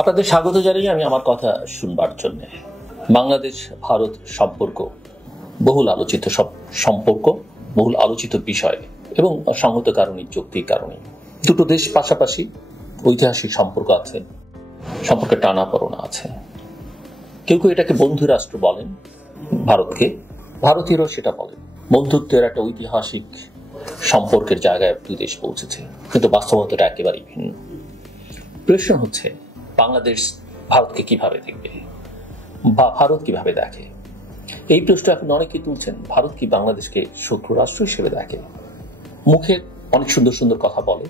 আপনাদের স্বাগত জানাই আমি আমার কথা শুনবার জন্য। বাংলাদেশ ভারত সম্পর্ক বহুল আলোচিত সম্পর্ক, বহুল আলোচিত বিষয় এবং সংহত কারণে, যৌক্তিক কারণে দুটো দেশ পাশাপাশি ঐতিহাসিক সম্পর্ক আছে, সম্পর্কে টানাপোড়েন আছে। কেউ কেউ এটাকে বন্ধু রাষ্ট্র বলেন ভারতকে, ভারতীয়রাও সেটা বলেন। বন্ধুত্বের একটা ঐতিহাসিক সম্পর্কের জায়গায় দুই দেশ পৌঁছেছে, কিন্তু বাস্তবতাটা একেবারেই ভিন্ন। প্রশ্ন হচ্ছে বাংলাদেশ ভারতকে কিভাবে দেখবে বা ভারত কিভাবে দেখে? এই প্রশ্ন এখন অনেকে তুলছেন। ভারত কি বাংলাদেশকে শত্রু রাষ্ট্র হিসেবে দেখে? মুখে অনেক সুন্দর সুন্দর কথা বলে,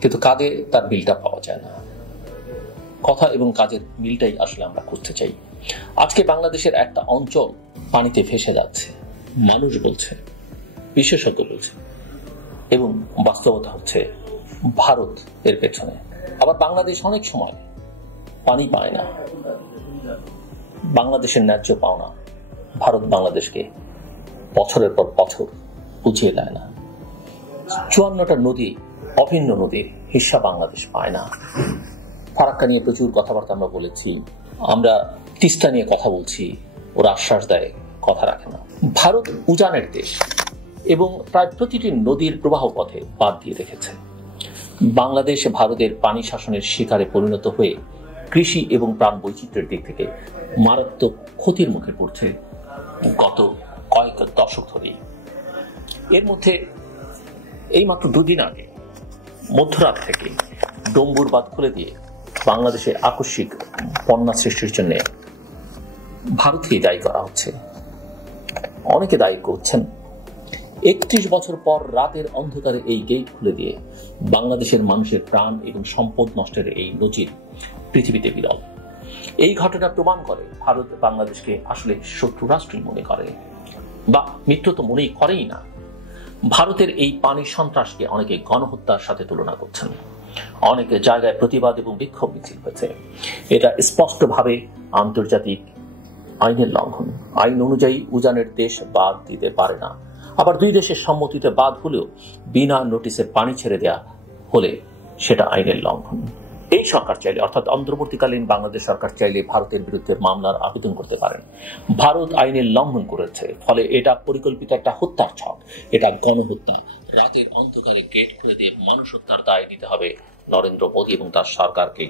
কিন্তু কাজে তার মিলটা পাওয়া যায় না। কথা এবং কাজের মিলটাই আসলে আমরা করতে চাই। আজকে বাংলাদেশের একটা অঞ্চল পানিতে ভেসে যাচ্ছে, মানুষ বলছে, বিশেষজ্ঞ বলছে, এবং বাস্তবতা হচ্ছে ভারত এর পেছনে। আবার বাংলাদেশ অনেক সময় পানি পায় না, বাংলাদেশের ন্যায্য পাওনা ভারত বাংলাদেশকে বছরের পর বছর বুঝিয়ে দেয় না। 54টা নদী, অভিন্ন নদীর হিস্সা বাংলাদেশ পায় না। ফারাক্কা নিয়ে প্রচুর কথাবার্তা আমরা বলেছি, আমরা তিস্তা নিয়ে কথা বলছি, ওরা আশ্বাস দেয়, কথা রাখে না। ভারত উজানের দেশ এবং প্রায় প্রতিটি নদীর প্রবাহ পথে বাঁধ দিয়ে রেখেছে। বাংলাদেশ ভারতের পানি শাসনের শিকারে পরিণত হয়ে কৃষি এবং প্রাণ বৈচিত্র্যের দিক থেকে মারাত্মক ক্ষতির মুখে পড়ছে গত কয়েক দশক ধরেই। এর মধ্যে এই মাত্র দুদিন আগে মধ্যরাত থেকে ডম্বুর বাঁধ খুলে দিয়ে বাংলাদেশে আকস্মিক বন্যা সৃষ্টির জন্য ভারতকে দায়ী করা হচ্ছে। অনেকে দায়ী করছেন 31 বছর পর রাতের অন্ধকারে এই গেট খুলে দিয়ে বাংলাদেশের মানুষের প্রাণ এবং সম্পদ নষ্টের এই নজির পৃথিবীতে বিরল। এই ঘটনা প্রমাণ করে ভারত বাংলাদেশকে আসলে শত্রু রাষ্ট্রই মনে করে, বা মিত্র তো মনেই করেই না। ভারতের এই পানি সন্ত্রাসকে অনেকে গণহত্যার সাথে তুলনা করছেন। অনেক জায়গায় প্রতিবাদ এবং বিক্ষোভ মিছিল হয়েছে। এটা স্পষ্টভাবে আন্তর্জাতিক আইনের লঙ্ঘন। আইন অনুযায়ী উজানের দেশ বাদ দিতে পারে না। আবার দুই দেশের সম্মতিতে বাদ হলেও বিনা নোটিসে পানি ছেড়ে দেয়া হলে সেটা আইনের লঙ্ঘন। এই সরকার চাইলে, অর্থাৎ অন্তর্বর্তীকালীন বাংলাদেশ সরকার চাইলে ভারতের বিরুদ্ধে মামলার আবেদন করতে পারেন। ভারত আইনের লঙ্ঘন করেছে, ফলে এটা পরিকল্পিত একটা হত্যার ছক, এটা গণহত্যা। রাতের অন্ধকারে গেট খুলে দিয়ে মানুষ হত্যার দায় নিতে হবে নরেন্দ্র মোদী এবং তার সরকারকে।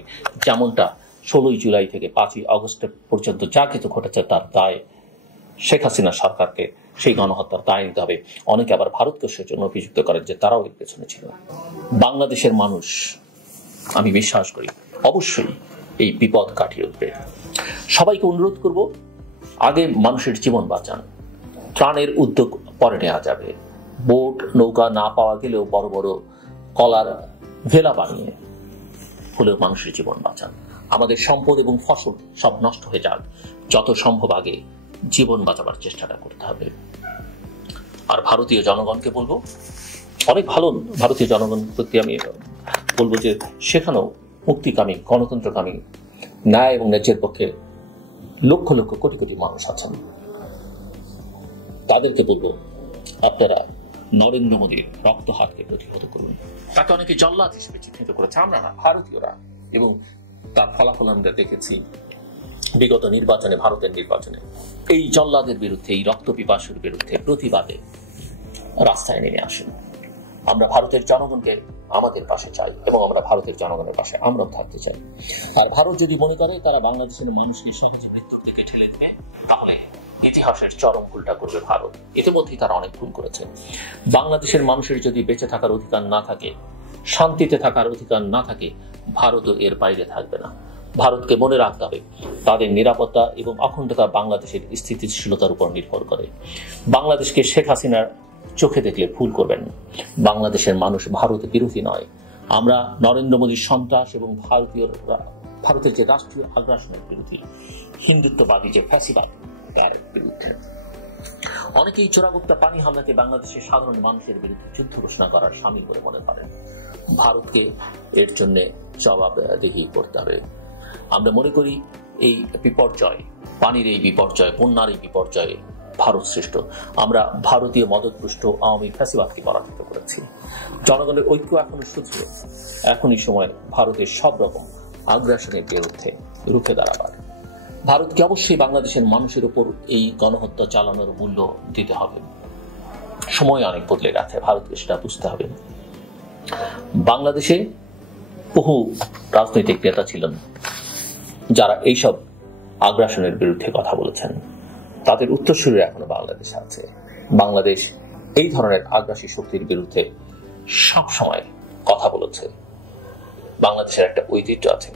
যেমনটা 16 জুলাই থেকে 5 আগস্ট পর্যন্ত যা কিছু ঘটেছে তার দায় শেখ হাসিনা সরকারকে সেই গণহত্যার দায় নিতে হবে। অনেকে আবার ভারতকে সেজন্য অভিযুক্ত করেন যে তারাও এর পেছনে ছিল। বাংলাদেশের মানুষ, আমি বিশ্বাস করি, অবশ্যই এই বিপদ কাটিয়ে উঠবে। সবাইকে অনুরোধ করব, আগে মানুষের জীবন বাঁচান। ত্রাণের উদ্যোগ পরে নেওয়া যাবে। বোট নৌকা না পাওয়া গেলেও বড় বড় কলার ভেলা বানিয়ে হলেও মানুষের জীবন বাঁচান। আমাদের সম্পদ এবং ফসল সব নষ্ট হয়ে যাক, যত সম্ভব আগে জীবন বাঁচাবার চেষ্টাটা করতে হবে। আর ভারতীয় জনগণকে বলবো, অনেক ভালো ভারতীয় জনগণ প্রতি আমি বলবো যে সেখানেও মুক্তিকামী, গণতন্ত্রকামী, ন্যায় এবং ন্যায্যের পক্ষে লক্ষ লক্ষ কোটি কোটি মানুষ আছেন। তাদেরকে বলবো, আপনারা নরেন্দ্র মোদীর রক্ত হাতকে প্রতিহত করুন। তাকে অনেকে জল্লাদ হিসেবে চিহ্নিত করেছে, আমরা না, ভারতীয়রা। এবং তার ফলাফল আমরা দেখেছি বিগত নির্বাচনে, ভারতের নির্বাচনে। এই জল্লাদের বিরুদ্ধে, এই রক্ত পিপাসুর বিরুদ্ধে প্রতিবাদে রাস্তায় নেমে আসেন। আমরা ভারতের জনগণকে আমাদের পাশে চাই এবং আমরা ভারতের জনগণের পাশে আমরাও থাকতে চাই। আর ভারত যদি মনে করে তারা বাংলাদেশের মানুষকে সহজে মৃত্যুর দিকে ঠেলে দেবে, তাহলে ইতিহাসের চরম ভুলটা করবে ভারত। ইতিমধ্যেই তারা অনেক ভুল করেছে। বাংলাদেশের মানুষের যদি বেঁচে থাকার অধিকার না থাকে, শান্তিতে থাকার অধিকার না থাকে, ভারতও এর বাইরে থাকবে না। ভারতকে মনে রাখতে হবে তাদের নিরাপত্তা এবং অখণ্ডতা বাংলাদেশের স্থিতিশীলতার উপর নির্ভর করে। বাংলাদেশকে শেখ হাসিনার চোখে দেখলে ভুল করবেন। বাংলাদেশের মানুষ ভারত বিরোধী নয়। আমরা নরেন্দ্র মোদীর সন্ত্রাস এবং ভারতের যে রাষ্ট্রীয় আগ্রাসনের বিরোধী, হিন্দুত্ববাদী যে ফ্যাসিবাদ, তার বিরুদ্ধে। অনেকেই চোরাগুপ্তা পানি হামলাকে বাংলাদেশের সাধারণ মানুষের বিরুদ্ধে যুদ্ধ ঘোষণা করার সামিল বলে মনে করেন। ভারতকে এর জন্য জবাবদিহি করতে হবে। আমরা মনে করি এই বিপর্যয়, পানির এই বিপর্যয়, বন্যার এই বিপর্যয় ভারত সৃষ্ট। আমরা ভারতীয় মদতপুষ্ট আওয়ামী ফ্যাসিবাদকে পরাজিত করেছি। জনগণের ঐক্য এখনো সুদৃঢ়। এখনই সময় ভারতের সব রকম আগ্রাসনের বিরুদ্ধে রুখে দাঁড়াবার। ভারতকে অবশ্যই বাংলাদেশের মানুষের উপর এই গণহত্যা চালানোর মূল্য দিতে হবে। সময় অনেক বদলে গেছে, ভারতকে সেটা বুঝতে হবে। বাংলাদেশে বহু রাজনৈতিক নেতা ছিলেন যারা এইসব আগ্রাসনের বিরুদ্ধে কথা বলেছেন, তাদের উত্তরসূরি এখনো বাংলাদেশে আছে। বাংলাদেশ এই ধরনের আগ্রাসী শক্তির বিরুদ্ধে সব সময় কথা বলেছে। বাংলাদেশের একটা ঐতিহ্য আছে।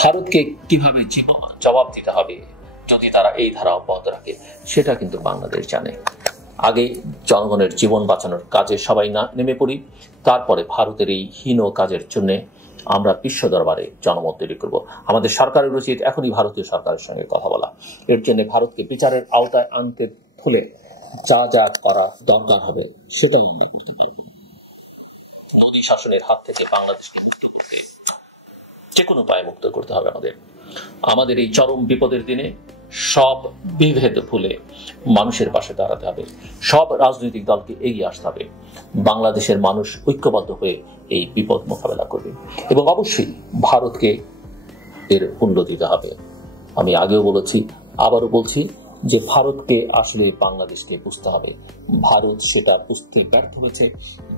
ভারতকে কিভাবে জবাব দিতে হবে যদি তারা এই ধারা অব্যাহত রাখে, সেটা কিন্তু বাংলাদেশ জানে। আগে জনগণের জীবন বাঁচানোর কাজে সবাই না নেমে পড়ি, তারপরে ভারতের এই হীন কাজের জন্য আমরা বিশ্ব দরবারে জনমত তৈরি করব। আমাদের সরকারের উচিত এখনই ভারতীয় সরকারের সঙ্গে কথা বলা। এর জন্য ভারতকে বিচারের আওতায় আনতে হলে যা যা করা দরকার হবে সেটাই আমরা করতে পারব। মোদী শাসনের হাত থেকে বাংলাদেশকে যে কোনো উপায়ে মুক্ত করতে হবে আমাদের এই চরম বিপদের দিনে সব বিভেদ ভুলে মানুষের পাশে দাঁড়াতে হবে। সব রাজনৈতিক দলকে এগিয়ে আসতে হবে। বাংলাদেশের মানুষ ঐক্যবদ্ধ হয়ে এই বিপদ মোকাবেলা করবে এবং অবশ্যই ভারতকে এর মূল্য দিতে হবে। আমি আগেও বলেছি, আবারও বলছি যে ভারতকে আসলে বাংলাদেশকে বুঝতে হবে। ভারত সেটা বুঝতে ব্যর্থ হয়েছে,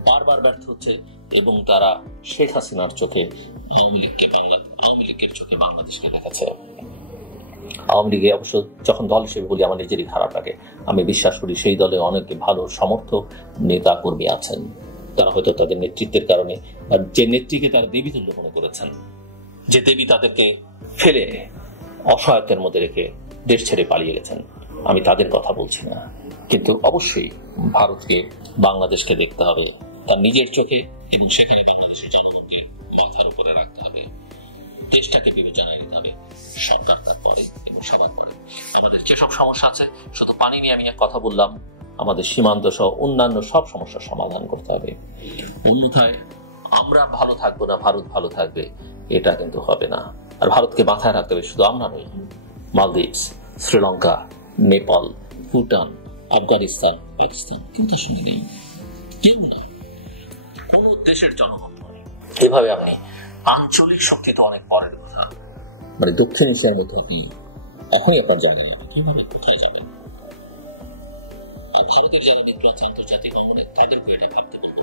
বারবার ব্যর্থ হচ্ছে এবং তারা শেখ হাসিনার চোখে আওয়ামী লীগের চোখে বাংলাদেশকে দেখেছে। আওয়ামী লীগে অবশ্য যখন দল হিসেবে বলি আমার নিজেরই খারাপ লাগে। আমি বিশ্বাস করি সেই দলে অনেক ভালো সমর্থক নেতা কর্মী আছেন, তারা হয়তো তাদের নেতৃত্বের কারণে যে নেত্রীকে তারা দেবী তুল্য মনে করেছেন, যে দেবী তাদেরকে ফেলে অসহায়তার মধ্যে রেখে দেশ ছেড়ে পালিয়ে গেছেন, আমি তাদের কথা বলছি না। কিন্তু অবশ্যই ভারতকে বাংলাদেশকে দেখতে হবে তার নিজের চোখে এবং সেখানে বাংলাদেশের জনগণকে মাথার উপরে রাখতে হবে। দেশটাকে বিবেচনায় নিতে হবে, সরকার তারপরে এবং সবার পরে। আমাদের যেসব সমস্যা আছে, শুধু পানি নিয়ে আমি এক কথা বললাম, আমাদের সীমান্ত সহ অন্যান্য সব সমস্যার সমাধান করতে হবে। অন্যথায় আমরা ভালো থাকবো না, ভারত ভালো থাকবে, এটা কিন্তু হবে না। আর ভারতকে মাথায় রাখতে হবে শুধু আমরা নই, মালদ্বীপ, শ্রীলঙ্কা, নেপাল, ভুটান, আফগানিস্তান, পাকিস্তান কেউ তার সঙ্গে নেই, কেউ না, কোন দেশের জনগণ নয়। এভাবে আপনি আঞ্চলিক শক্তি তো অনেক পরের কথা, মানে দক্ষিণ এশিয়ার মধ্যে আপনি এখনই আপনার জায়গায় যাবেন, কিভাবে কোথায় যাবেন? আর ভারতের যারা মিত্র আছে আন্তর্জাতিক অঙ্গনে, তাদেরকে এটা ভাবতে বলতো।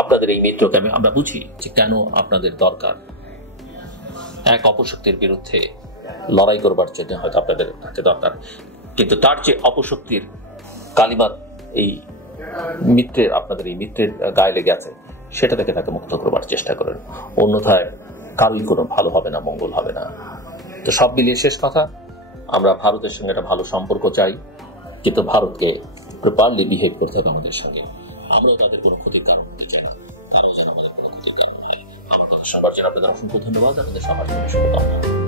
আপনাদের এই মিত্রকে আমরা বুঝি যে কেন আপনাদের দরকার। এক অপশক্তির বিরুদ্ধে লড়াই করবার জন্য হয়তো আপনাদের হাতে দরকার, কিন্তু তার যে অপশক্তির কালিমাত এই মিত্রের, আপনাদের এই মিত্রের গায়ে লেগে আছে, সেটা থেকে তাকে মুক্ত করবার চেষ্টা করেন। অন্যথায় কারোই কোনো ভালো হবে না, মঙ্গল হবে না। তো সব মিলিয়ে শেষ কথা, আমরা ভারতের সঙ্গে একটা ভালো সম্পর্ক চাই, কিন্তু ভারতকে প্রপারলি বিহেভ করতে হবে আমাদের সঙ্গে। আমরাও তাদের কোনো ক্ষতির কারণ হতে চাই না, তারাও যেন আমাদের কোনো ক্ষতির কারণ হয়। সবার জন্য আপনাদের অসংখ্য ধন্যবাদ, আমাদের সবার জন্য শুভকামনা।